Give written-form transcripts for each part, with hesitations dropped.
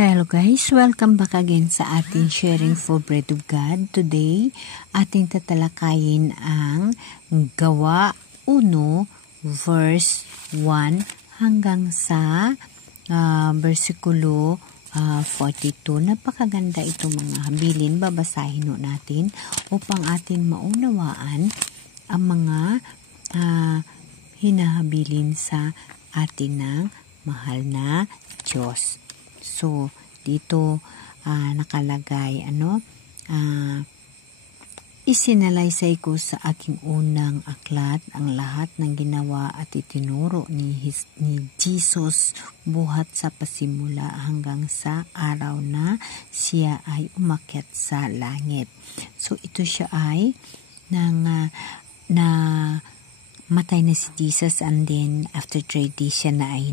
Hello guys, welcome back again sa ating Sharing for Bread of God. Today, ating tatalakayin ang Gawa 1 verse 1 hanggang sa versikulo 42. Napakaganda itong mga habilin. Babasahin natin upang atin maunawaan ang mga hinahabilin sa atin ng mahal na Diyos. So, dito nakalagay, isinalaysay ko sa aking unang aklat ang lahat ng ginawa at itinuro ni Jesus buhat sa pasimula hanggang sa araw na siya ay umakyat sa langit. So, ito siya ay matay na si Jesus, and then after 3 days siya na ay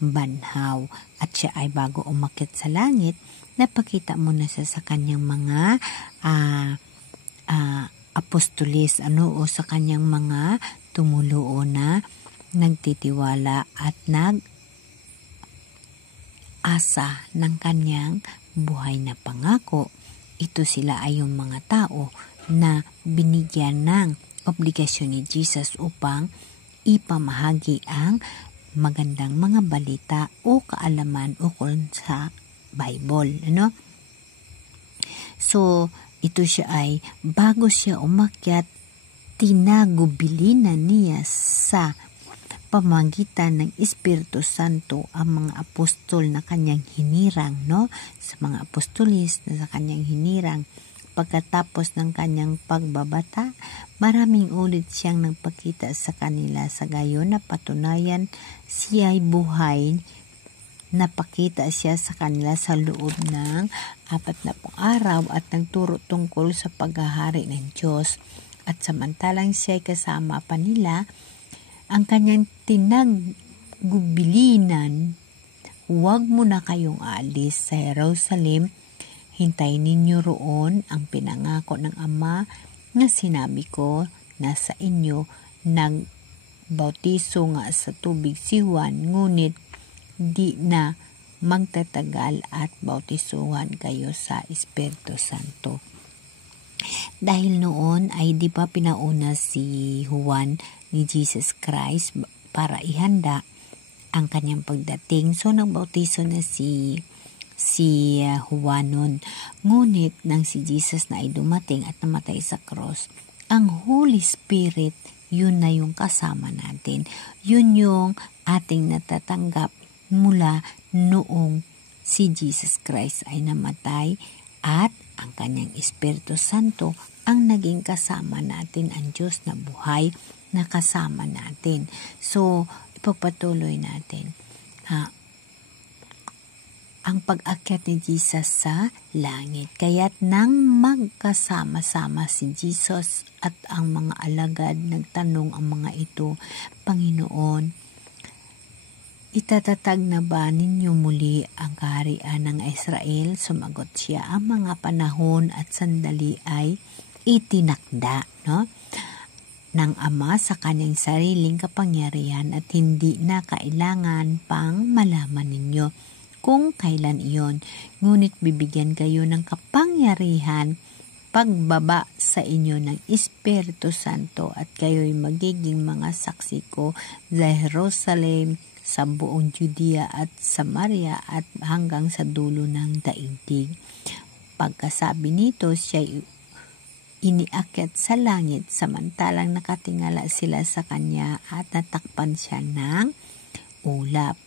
banhaw at siya ay bago umakyat sa langit, napakita muna siya sa kanyang mga apostolis o sa kanyang mga tumuluo na nagtitiwala at nag-asa ng kanyang buhay na pangako. Ito sila ay yung mga tao na binigyan ng obligasyon ni Jesus upang ipamahagi ang magandang mga balita o kaalaman ukol sa Bible. So, ito siya ay bago siya umakyat, tinagubilinan niya sa pamagitan ng Espiritu Santo ang mga apostol na kanyang hinirang, sa mga apostolis na sa kanyang hinirang. Pagkatapos ng kanyang pagbabata, maraming ulit siyang nagpakita sa kanila, sa gayon na patunayan siya ay buhay. Napakita siya sa kanila sa loob ng 40 araw at nagturo tungkol sa paghahari ng Diyos. At samantalang siya ay kasama pa nila, ang kanyang tinagubilinan, huwag muna kayong aalis sa Jerusalem. Hintayin ninyo roon ang pinangako ng Ama na sinabi ko na sa inyo. Nagbautiso nga sa tubig si Juan, ngunit di na magtatagal at bautisuhan kayo sa Espiritu Santo. Dahil noon ay di ba pinauna si Juan ni Jesus Christ para ihanda ang kanyang pagdating. So nagbautiso na si Juan nun. Ngunit nang si Jesus na ay dumating at namatay sa cross, ang Holy Spirit, yun na yung kasama natin. Yun yung ating natatanggap mula noong si Jesus Christ ay namatay, at ang kanyang Espiritu Santo ang naging kasama natin, ang Diyos na buhay na kasama natin. So, ipagpatuloy natin ang pag-akyat ni Jesus sa langit. Kaya't nang magkasama-sama si Jesus at ang mga alagad, nagtanong ang mga ito, Panginoon, itatatag na ba ninyo muli ang kaharian ng Israel? Sumagot siya, ang mga panahon at sandali ay itinakda ng Ama sa kanyang sariling kapangyarihan at hindi na kailangan pang malaman ninyo kung kailan iyon. Ngunit bibigyan kayo ng kapangyarihan pagbaba sa inyo ng Espiritu Santo at kayo'y magiging mga saksi ko sa Jerusalem, sa buong Judea at Samaria at hanggang sa dulo ng daigdig. Pagkasabi nito, siya'y iniakyat sa langit samantalang nakatingala sila sa kanya at natakpan siya ng ulap.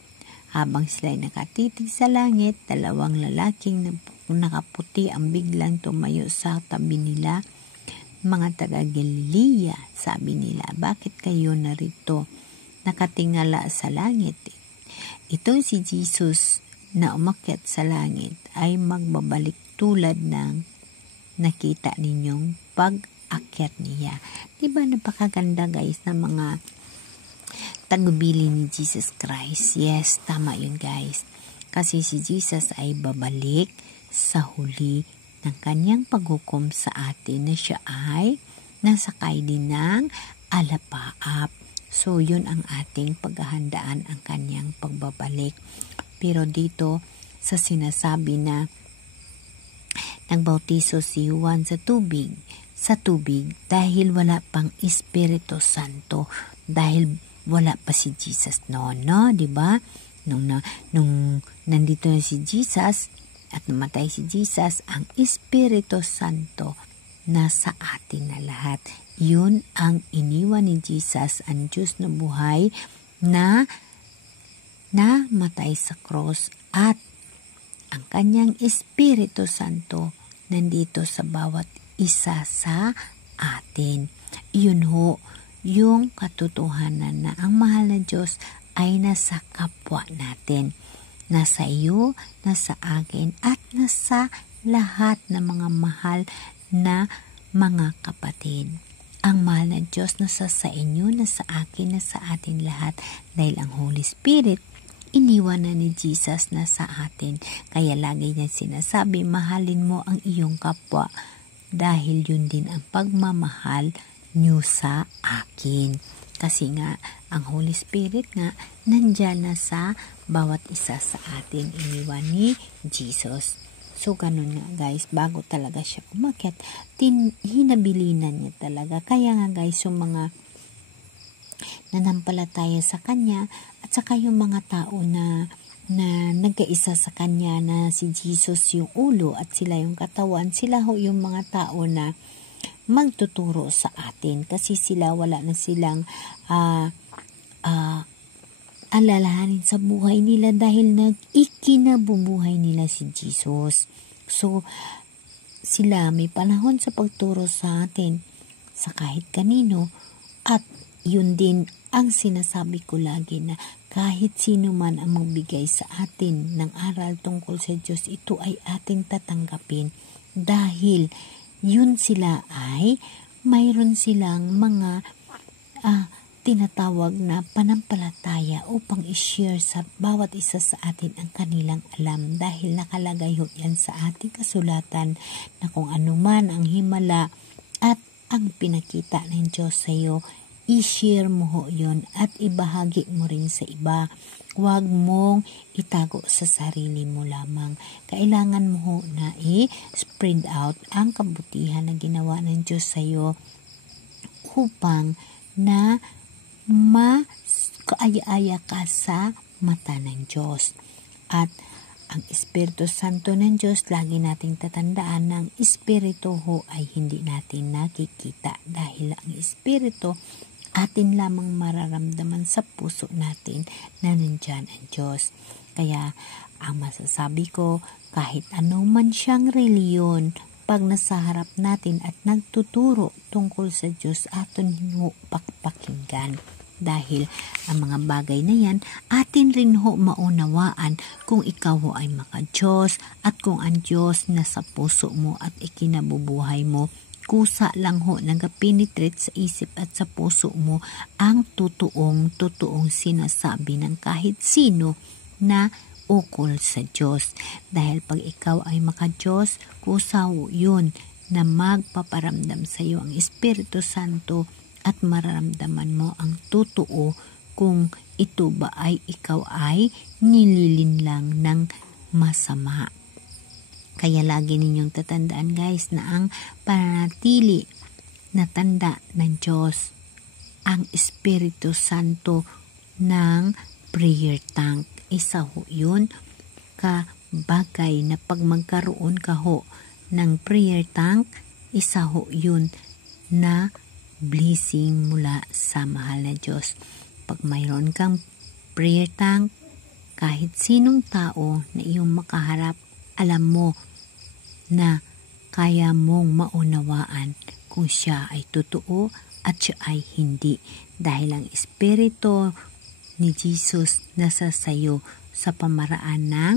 Habang sila'y nakatitig sa langit, 2 lalaking nakaputi ang biglang tumayo sa tabi nila. Mga taga-Galilea, sabi nila, bakit kayo narito nakatingala sa langit? Itong si Jesus na umakyat sa langit ay magbabalik tulad ng nakita ninyong pag-akyat niya. Diba napakaganda guys na mga tagubili ni Jesus Christ? Yes, tama yun guys. Kasi si Jesus ay babalik sa huli ng kanyang paghukom sa atin na siya ay nasakay din ng alapaap. So, yun ang ating paghahandaan, ang kanyang pagbabalik. Pero dito, sa sinasabi na nagbautiso si Juan sa tubig dahil wala pang Espiritu Santo, dahil wala pa si Jesus noon, no? 'Di ba? Nung nandito na si Jesus at namatay si Jesus, ang Espiritu Santo nasa atin na lahat. Yun ang iniwan ni Jesus, ang Diyos na buhay na namatay sa cross, at ang kanyang Espiritu Santo nandito sa bawat isa sa atin. Yun ho, yung katotohanan na ang mahal na Diyos ay nasa kapwa natin. Nasa iyo, nasa akin, at nasa lahat ng mga mahal na mga kapatid. Ang mahal na Diyos nasa sa inyo, nasa akin, nasa atin lahat, dahil ang Holy Spirit iniwan na ni Jesus na sa atin. Kaya lagi niya sinasabi, mahalin mo ang iyong kapwa dahil yun din ang pagmamahal niyo sa akin. Kasi nga, ang Holy Spirit nga, nandyan na sa bawat isa sa atin, iniwan ni Jesus. So, ganun nga guys, bago talaga siya umakyat, hinabilinan niya talaga. Kaya nga guys, yung mga nanampalataya sa Kanya, at saka yung mga tao na nagkaisa sa Kanya na si Jesus yung ulo at sila yung katawan, sila ho yung mga tao na magtuturo sa atin, kasi sila wala na silang alalahanin sa buhay nila dahil ikinabubuhay nila si Jesus. So, sila may panahon sa pagturo sa atin sa kahit kanino, at yun din ang sinasabi ko lagi na kahit sino man ang magbigay sa atin ng aral tungkol sa Diyos, ito ay ating tatanggapin dahil yun sila ay mayroon silang mga tinatawag na panampalataya upang i-share sa bawat isa sa atin ang kanilang alam, dahil nakalagay ho yan sa ating kasulatan na kung ano man ang himala at ang pinakita ng Diyos sa iyo, i-share mo ho yun at ibahagi mo rin sa iba. Huwag mong itago sa sarili mo lamang. Kailangan mo ho na i-spread out ang kabutihan na ginawa ng Diyos sa iyo upang na kaaya-aya ka sa mata ng Diyos. At ang Espiritu Santo ng Diyos, lagi nating tatandaan ng Espiritu ho ay hindi natin nakikita, dahil ang Espiritu atin lamang mararamdaman sa puso natin na nandyan ang Diyos. Kaya ang masasabi ko, kahit ano man siyang reliyon, pag nasa harap natin at nagtuturo tungkol sa Diyos, atin ho pakinggan. Dahil ang mga bagay na yan, atin rin ho maunawaan kung ikaw ho ay maka-Diyos, at kung ang Diyos nasa puso mo at ikinabubuhay mo, kusa lang ho nag-penetrate sa isip at sa puso mo ang totoong sinasabi ng kahit sino na ukol sa Diyos. Dahil pag ikaw ay maka-Diyos, kusa ho yun na magpaparamdam sa iyo ang Espiritu Santo at mararamdaman mo ang totoo kung ito ba ay ikaw ay nililinlang ng masama. Kaya lagi ninyong tatandaan guys na ang pananatili na tanda ng Diyos, ang Espiritu Santo ng prayer tank. Isa ho yun kabagay na pag magkaroon ka ho ng prayer tank, isa ho yun na blessing mula sa mahal na Diyos. Pag mayroon kang prayer tank, kahit sinong tao na iyong makaharap, alam mo na kaya mong maunawaan kung siya ay totoo at siya ay hindi. Dahil ang Espiritu ni Jesus nasa sayo sa pamaraan ng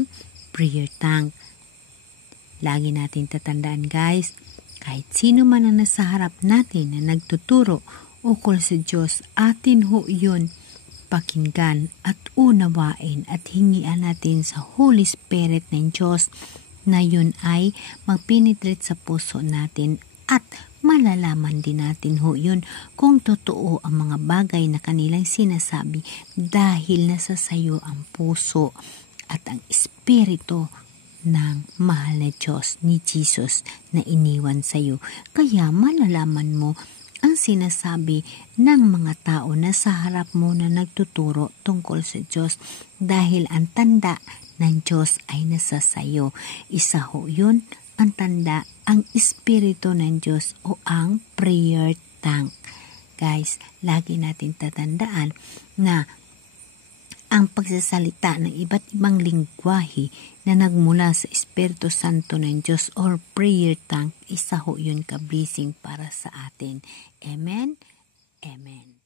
prayer tank. Lagi natin tatandaan guys, kahit sino man ang nasa harap natin na nagtuturo ukol sa Diyos, atin ho yun pakinggan at unawain at hingian natin sa Holy Spirit ng Diyos na yun ay magpenetrate sa puso natin at malalaman din natin ho yun kung totoo ang mga bagay na kanilang sinasabi, dahil nasa sayo ang puso at ang Espiritu ng mahal na Diyos ni Jesus na iniwan sa iyo. Kaya malalaman mo ang sinasabi ng mga tao na sa harap mo na nagtuturo tungkol sa Diyos dahil ang tanda ng Diyos ay nasa sayo. Isa ho yun, ang tanda, ang Espiritu ng Diyos o ang prayer tank. Guys, lagi natin tatandaan na ang pagsasalita ng iba't ibang lingwahe na nagmula sa Espiritu Santo ng Diyos or prayer tank, isa ho yun ka-blessing para sa atin. Amen? Amen.